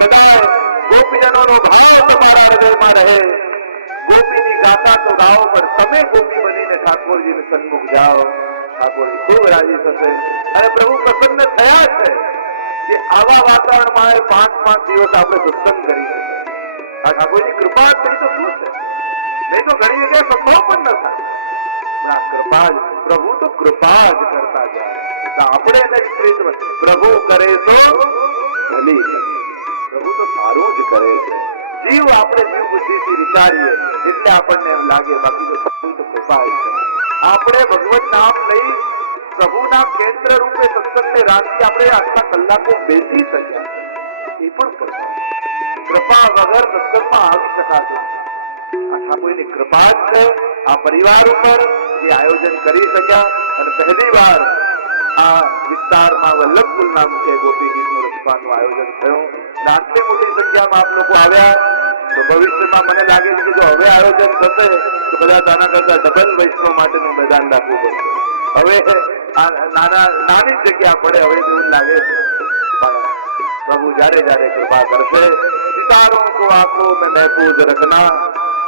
સદા ગોપીજનોનો ભાવ તમારા હૃદયમાં રહે. ગોપીની ગાથા તો ગાઓ, પણ તમે ગોપી બનીને ઠાકોરજીને સન્મુખ જાઓ. ઠાકોરજી ખૂબ રાજી થશે અને પ્રભુ પ્રસન્ન થયા છે કે આવા વાતાવરણમાં 5-5 દિવસ આપણે સત્સંગ કરી શકીએ. આ ઠાકોરજી કૃપા થઈ તો શું છે? નહીં તો ઘણી જગ્યાએ સંભવ પણ ન થાય. આ કૃપા જ, પ્રભુ તો કૃપા જ કરતા જાય. તો આપણે એને વિપરીત, પ્રભુ કરે તો ભલી કરે. પ્રભુ તો સારું જ કરે છે. જીવ આપણે જીવ બુદ્ધિથી વિચારીએ એટલે આપણને એમ લાગે, બાકી તો પ્રભુ તો કૃપા જ છે. આપણે ભગવત નામ લઈ પ્રભુના કેન્દ્ર રૂપે સત્સંગને રાખી આપણે આટલા કલાકો બેસી શક્યા, એ પણ કૃપા વગર સત્સંગમાં આવી શકાતું. આ ઠાકોરની કૃપા જ છે આ પરિવાર ઉપર, જે આયોજન કરી શક્યા. અને પહેલી વાર આ વિસ્તારમાં વલ્લભપુરના મુખ્ય ગોપી ગીતનું રચવાનું આયોજન થયું. આટલી મોટી સંખ્યામાં આપ લોકો આવ્યા તો ભવિષ્યમાં મને લાગે છે કે જો હવે આયોજન થશે તો કદાચ આના કરતા ડબલ વૈષ્ણવ માટેનું મેદાન રાખવું પડશે. હવે નાની જગ્યા પડે હવે એવું લાગે છે. પણ પ્રભુ જ્યારે જ્યારે કૃપા કરશે, સિતાरों को आंखों में महफूज रखना,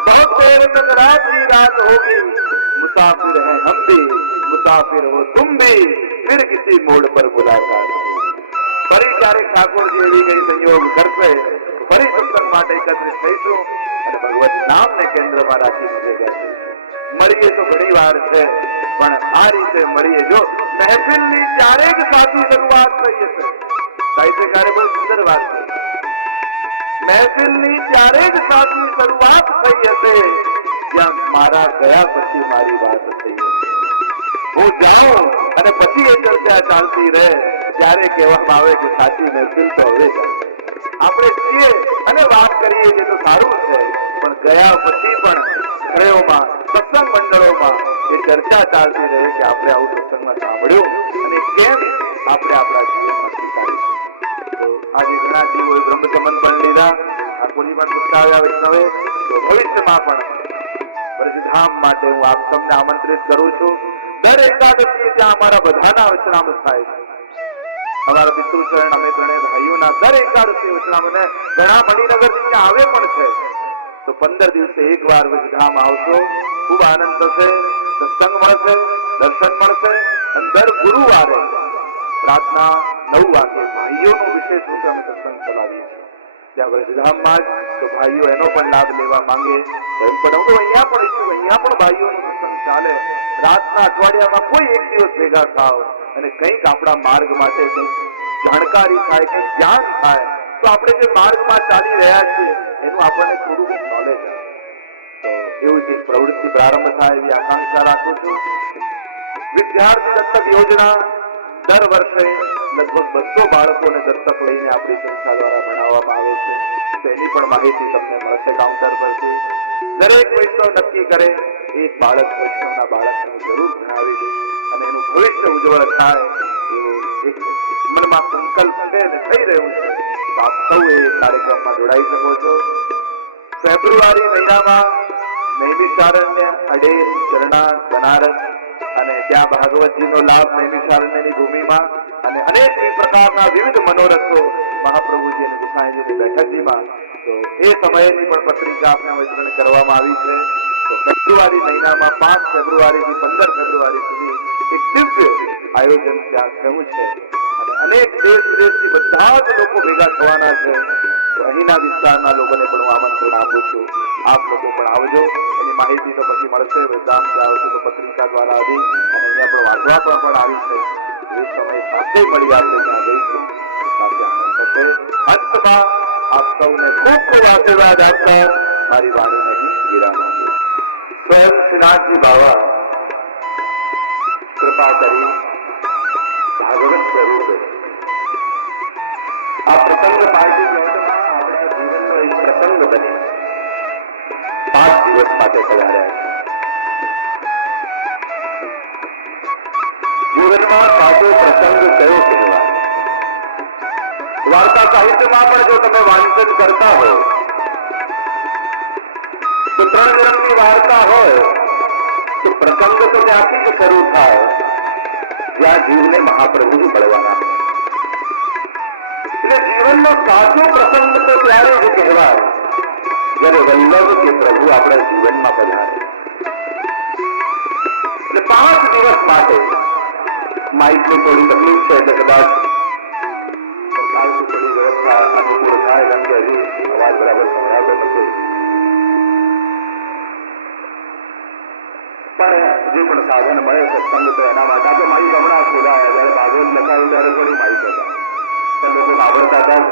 बहुत देर तक रात ही रात होगी, मुसाफिर हैं हम भी, मुसाफिर हो तुम भी, फिर किसी मोड़ पर मुलाकात. ફરી ક્યારેક ઠાકોરજી એવી કઈ સંયોગ કરશે, ફરી સત્સંગ માટે એકત્રિત થઈશું અને ભગવત નામને કેન્દ્રમાં રાખીને ભેગા થઈશું. મળીએ તો ઘણી વાર છે, પણ આ રીતે મળીએ. જો મહેફિલની ત્યારે જ સાચી શરૂઆત થઈ હશે. સાહિત્યકારે બહુ સુંદર વાત કરી, મહેફિલની ત્યારે જ સાચી શરૂઆત થઈ હશે જ્યાં મારા ગયા પછી મારી વાત થઈ હશે. હું જાઉં અને પછી એ ચર્ચા ચાલતી રહે ત્યારે કહેવામાં આવે કે સાચી મહેફિલ તો હવે આપણે છીએ અને વાત કરીએ છીએ તો સારું છે, પણ ગયા પછી પણ ઘરોમાં સત્સંગ મંડળોમાં એ ચર્ચા ચાલતી રહે કે આપણે આવું સત્સંગમાં સાંભળ્યું અને કેમ આપણે આપણા જીવનમાં સ્વીકાર્યું. તો આજે ઘણા જીવોએ બ્રહ્મસમન પણ લીધા, ઠાકોરજી પણ પુષ્ટાવ્યા વૈષ્ણવે. તો ભવિષ્યમાં પણ બ્રજધામ માટે હું આપ તમને આમંત્રિત કરું છું. દર એકાદશીએ ત્યાં અમારા બધાના વચનામૃત થાય છે. અમારા પિતૃચરણ અમે ત્રણેય ભાઈઓના દર એકાદશી વચનામૃત, અને ઘણા મણિનગરથી ત્યાં આવે પણ છે. તો 15 દિવસે એકવાર બ્રજધામ આવશો, ખૂબ આનંદ થશે, સત્સંગ મળશે, દર્શન મળશે. અને દર ગુરુવારે રાતના 9 વાગે ભાઈઓનો વિશેષ રૂપે અમે સત્સંગ ચલાવીએ છીએ ત્યાં બ્રજધામમાં જ. તો ભાઈઓ એનો પણ લાભ લેવા માંગે તો એમ પણ હું અહીંયા પણ ઈચ્છું, અહીંયા પણ ભાઈઓનો સત્સંગ ચાલે. રાતના અઠવાડિયામાં કોઈ એક દિવસ ભેગા થાવ અને કંઈક આપણા માર્ગ માટે કંઈક જાણકારી થાય, કંઈક જ્ઞાન થાય, તો આપણે જે માર્ગમાં ચાલી રહ્યા છીએ એનું આપણને થોડું કંઈક નોલેજ આવે. તો એવું કંઈક પ્રવૃત્તિ પ્રારંભ થાય એવી આકાંક્ષા રાખું છું. વિદ્યાર્થી દત્તક યોજના દર વર્ષે લગભગ 200 બાળકોને દત્તક લઈને આપણી સંસ્થા દ્વારા ભણાવવામાં આવે છે. તો એની પણ માહિતી તમને મળશે કાઉન્ટર પરથી. દરેક વૈષ્ણવ નક્કી કરે એક બાળક વૈષ્ણવના બાળકને જરૂર ભણાવીશ અને એનું ભવિષ્ય ઉજ્જવળ થાય એવો એક મનમાં સંકલ્પ છે અને થઈ રહ્યું છે. આપ સૌ એ કાર્યક્રમમાં જોડાઈ શકો છો. ફેબ્રુઆરી મહિનામાં નૈમિષારણ્ય, અડેર, ચરણા, બનારસ અને ત્યાં ભાગવતજીનો લાભ નૈમિષારણ્યની ભૂમિમાં અને અનેક પ્રકારના વિવિધ મનોરથો મહાપ્રભુજી અને ગુસાઈજીની બેઠકજીમાં. તો એ સમયની પણ પત્રિકા આપણે વિતરણ કરવામાં આવી છે. તો ફેબ્રુઆરી મહિનામાં 5 ફેબ્રુઆરીથી 15 ફેબ્રુઆરી સુધી એક દિવ્ય આયોજન ત્યાં થયું છે અને અનેક દેશ વિદેશથી બધા જ લોકો ભેગા થવાના છે. તો અહીંના વિસ્તારના લોકોને પણ હું આમંત્રણ આપું છું, આપ લોકો પણ આવજો. એની માહિતી તો પછી મળશે, વૃદ્ધામ આવશે તો પત્રિકા દ્વારા આવી અને અહીંયા પણ વાંચવા પણ આવી છે. એ સમય સાથે મળી આપણે ત્યાં જઈશું, સાથે આનંદ થશે. અંતમાં આપ સૌને ખૂબ ખૂબ આશીર્વાદ આપતા મારી વાણીને અહીં વિરામ આપું. સ્વયં શ્રીનાથજી બાવા કૃપા કરી ભાગવત સ્વરૂપે આ પ્રસંગ પાર્ટી આપણા જીવનનો એક પ્રસંગ બને 5 દિવસ માટે પધાર્યા. જીવનમાં સાચો પ્રસંગ કયો કહેવાય? વાર્તા સાહિત્યમાં પણ જો તમે વાંચન કરતા હો તો 3 જન્મની વાર્તા હોય તો પ્રસંગ તો ત્યાંથી જ શરૂ થાય જ્યાં જીવને મહાપ્રભુ મળવાના. એટલે જીવનનો સાચો પ્રસંગ તો ત્યારે જ કહેવાય જ્યારે વલ્લભ કે પ્રભુ આપણા જીવનમાં પધારે. એટલે 5 દિવસ માટે માઇકની થોડી તકલીફ છે એટલે કદાચ સરકારથી થોડી વ્યવસ્થા અનુકૂળ થાય, કારણ કે હજી અવાજ બરાબર સંભળાતો નથી. પણ જે પણ સાધન મળે સત્સંગ તો એના માટે આપણે માઇક હમણાં ખોલાયા જયારે ભાગવત લખાયું ત્યારે થોડી માઇક હતા પણ લોકો સાંભળતા હતા.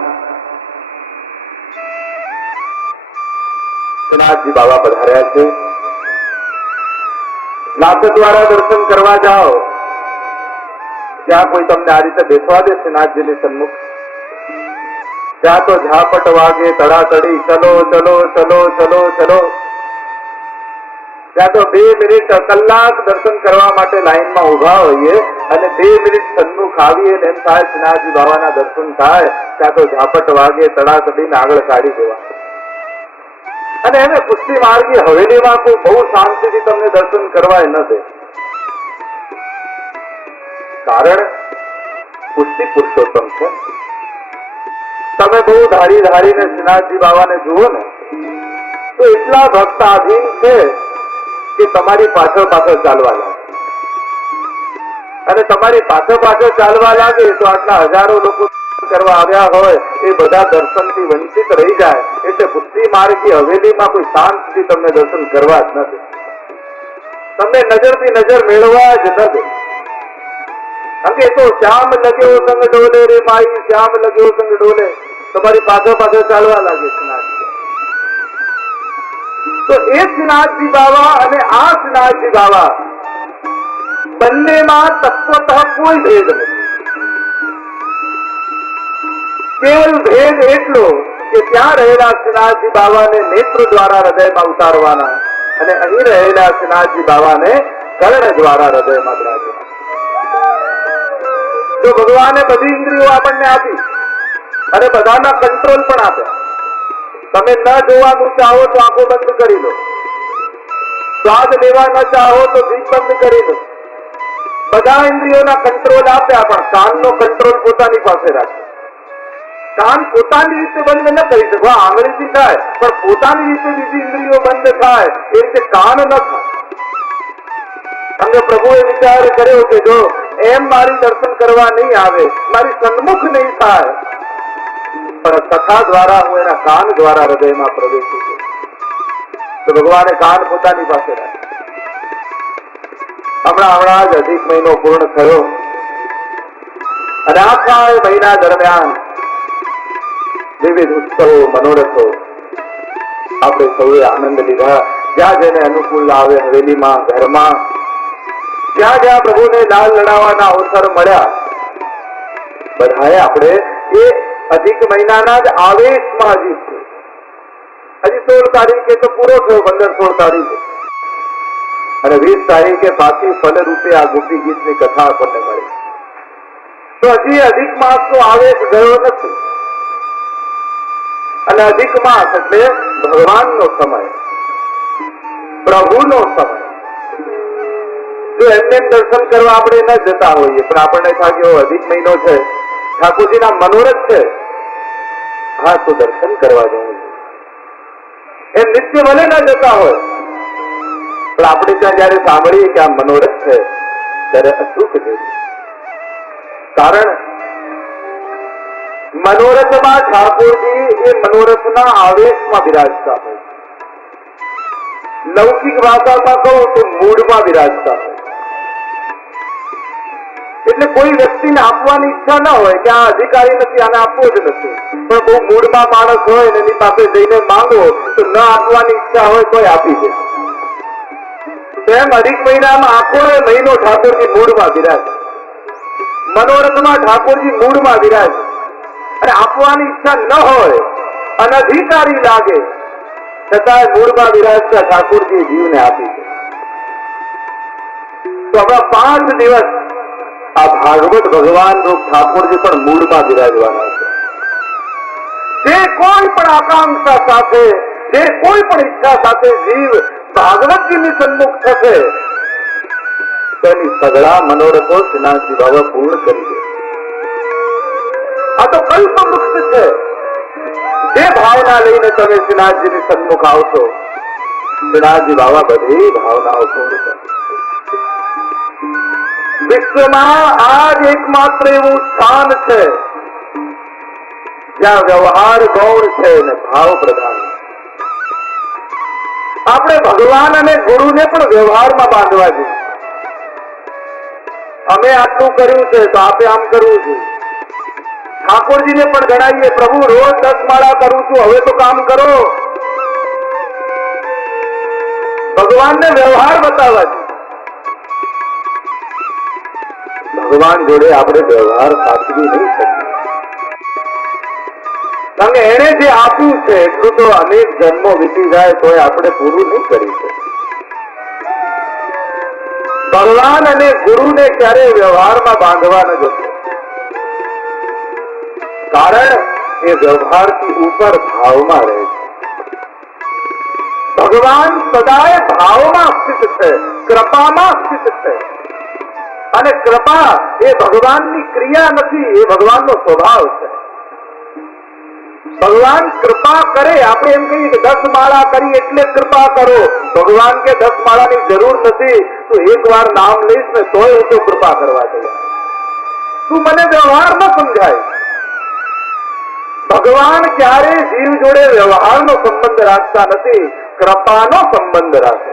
શ્રીનાથજી બાબા પધાર્યા છે. નાથ દ્વારા દર્શન કરવા જાઓ ત્યાં કોઈ તમને આ રીતે બેસવા દે શ્રીનાથજીની સન્મુખ? ત્યાં તો ઝાપટ વાગે, તડાતડી, ચલો ચલો ચલો ચલો ચલો. ત્યાં તો 2 મિનિટ કલાક દર્શન કરવા માટે લાઈનમાં ઉભા હોઈએ અને 2 મિનિટ સન્મુખ આવીએ એમ થાય શ્રીનાથજી બાબાના દર્શન થાય. ત્યાં તો ઝાપટ વાગે, તડાતડીને આગળ કાઢી દેવા. અને એને પુષ્ટિ માર્ગી હવેલીમાં કોઈ બહુ શાંતિથી તમને દર્શન કરવા ન દે. કારણ પુષ્ટિ પુરુષોત્તમ છે. તમે બહુ ધારી ધારીને શ્રીનાથજી બાબાને જુઓ ને તો એટલા ભક્તાધીન છે કે તમારી પાછળ પાછળ ચાલવા લાગે. અને તમારી પાછળ પાછળ ચાલવા લાગે તો આટલા હજારો લોકો કરવા આવ્યા હોય એ બધા દર્શનથી વંચિત રહી જાય. એટલે પુષ્ટિ માર્ગી હવેલીમાં કોઈ શાંતિથી તમને દર્શન કરવા જ નથી. તમને નજરથી નજર મેળવા જ નથી. કારણ કે તો શ્યામ લગ્યો સંગ ડોલે રે માઈ, શ્યામ લગ્યો સંગ ડોલે. તમારી પાછળ પાછળ ચાલવા લાગે શ્રીનાથજી. તો એ શ્રીનાથજી બાબા અને આ શ્રીનાથજી બાબા બંનેમાં તત્વતઃ કોઈ ભેદ નથી. કેવલ ભેદ એટલો કે ત્યાં રહેલા શ્રીનાથજી બાબાને નેત્ર દ્વારા હૃદયમાં ઉતારવાના અને અહીં રહેલા શ્રીનાથજી બાબાને કર્ણ દ્વારા હૃદયમાં બિરાજવાના. જો ભગવાને બધી ઇન્દ્રિયો આપણને આપી અને બધાના કંટ્રોલ પણ આપ્યા. તમે ન જોવાનું ચાહો તો આંખો બંધ કરી લો, સ્વાદ લેવા ન ચાહો તો જીભ બંધ કરી લો. બધા ઇન્દ્રિયોના કંટ્રોલ આપ્યા પણ કાનનો કંટ્રોલ પોતાની પાસે રાખો. કાન પોતાની રીતે બંધ ન કરી શકો, આંગળીથી થાય પણ પોતાની રીતે બીજી ઇન્દ્રિયો બંધ થાય એ રીતે કાન ન થાય. અને પ્રભુએ વિચાર કર્યો કે જો એમ મારી દર્શન કરવા નહીં આવે, મારી સન્મુખ નહીં થાય, પણ કથા દ્વારા હું એના કાન દ્વારા હૃદયમાં પ્રવેશી છું. તો ભગવાને કાન પોતાની પાસે રાખ્યા. હમણાં જ અધિક મહિનો પૂર્ણ થયો અને આખા મહિના દરમિયાન વિવિધ ઉત્સવો, મનોરથો આપણે સૌએ આનંદ લીધા. જ્યાં જેને અનુકૂળ આવે હવેલીમાં, ઘરમાં, જ્યાં જ્યાં પ્રભુને લાલ લડાવવાના અવસર મળ્યા, બધાએ આપણે એ અધિક મહિનાના જ આવેશમાં હજી 16 તારીખે તો પૂરો થયો, 15-16 તારીખે અને 20 તારીખે પાછી ફલરૂપે આ ગોપી ગીતની કથા આપણને મળી. તો હજી અધિક માસનો આવેશ ગયો નથી. અને અધિક માસ એટલે ભગવાનનો સમય, પ્રભુનો સમય. જો એમને દર્શન કરવા આપણે ન જતા હોઈએ પણ આપણને થાય કે અધિક મહિનો છે, ઠાકોરજીના મનોરથ છે, હા તો દર્શન કરવા જવું એમ નિત્ય ભલે ન જતા હોય પણ આપણે ત્યાં જયારે સાંભળીએ કે આ મનોરથ છે ત્યારે અચૂક જઈએ. કારણ મનોરથમાં ઠાકોરજી એ મનોરથના આવેશમાં બિરાજતા હોય. લૌકિક ભાષામાં કહું તો મૂળમાં બિરાજતા હોય. એટલે કોઈ વ્યક્તિને આપવાની ઈચ્છા ના હોય કે આ અધિકારી નથી, આને આપવો જ નથી, પણ બહુ મૂળમાં માણસ હોય ને એની પાસે જઈને માંગો તો ન આપવાની ઈચ્છા હોય તો આપી દે. તેમ અધિક મહિનામાં આખો મહિનો ઠાકોરજી મૂળમાં બિરાજે, મનોરથમાં ઠાકોરજી મૂળમાં બિરાજે. અને આપવાની ઈચ્છા ન હોય, અનધિકારી લાગે, છતાંય મૂળમાં બિરાજતા ઠાકોરજી જીવને આપી છે. તો હમણાં 5 દિવસ આ ભાગવત ભગવાન રૂપ ઠાકોરજી પણ મૂળમાં બિરાજવાના છે. જે કોઈ પણ આકાંક્ષા સાથે, જે કોઈ પણ ઈચ્છા સાથે જીવ ભાગવતજીની સન્મુખ થશે તેની સગળા મનોરથો શ્રીનાથજી બાબા પૂર્ણ કરી દે. આ તો કલ્પ વૃક્ષ છે. જે ભાવના લઈને તમે શ્રીનાથજીની સન્મુખ આવશો, શ્રીનાથજી બાબા બધી ભાવનાઓ પૂર્ણ કરશે. વિશ્વમાં આ જ એકમાત્ર એવું સ્થાન છે જ્યાં વ્યવહાર ગૌણ છે અને ભાવ પ્રધાન. આપણે ભગવાન અને ગુરુને પણ વ્યવહારમાં બાંધવા જોઈએ. અમે આટલું કર્યું છે તો આપે આમ કરવું જોઈએ. ઠાકોરજીને પણ ગણાવીએ, પ્રભુ રોજ 10 માળા કરું છું, હવે તો કામ કરો. ભગવાનને વ્યવહાર બતાવવા જોઈએ. ભગવાન જોડે આપણે વ્યવહાર સાચવી નહીં શકીએ, કારણ કે એને જે આપ્યું છે એટલું તો અનેક જન્મો વીતી જાય તો આપણે પૂરું નહીં કરી શકીએ. ભગવાન અને ગુરુને ક્યારે વ્યવહારમાં બાંધવા ન જશે, કારણ એ વ્યવહારથી ઉપર ભાવમાં રહે છે. ભગવાન સદાય ભાવમાં સ્થિત છે, કૃપામાં સ્થિત છે. અને કૃપા એ ભગવાનની ક્રિયા નથી, એ ભગવાનનો સ્વભાવ છે. ભગવાન કૃપા કરે, આપણે એમ કહીએ કે 10 માળા કરી એટલે કૃપા કરો. ભગવાન કે 10 માળાની જરૂર નથી, તું એકવાર નામ લઈશ ને તોય હું તો કૃપા કરવા તૈયાર. તું મને વ્યવહાર ન સમજાય. ભગવાન ક્યારે જીવ જોડે વ્યવહારનો સંબંધ રાખતા નથી, કૃપાનો સંબંધ રાખે.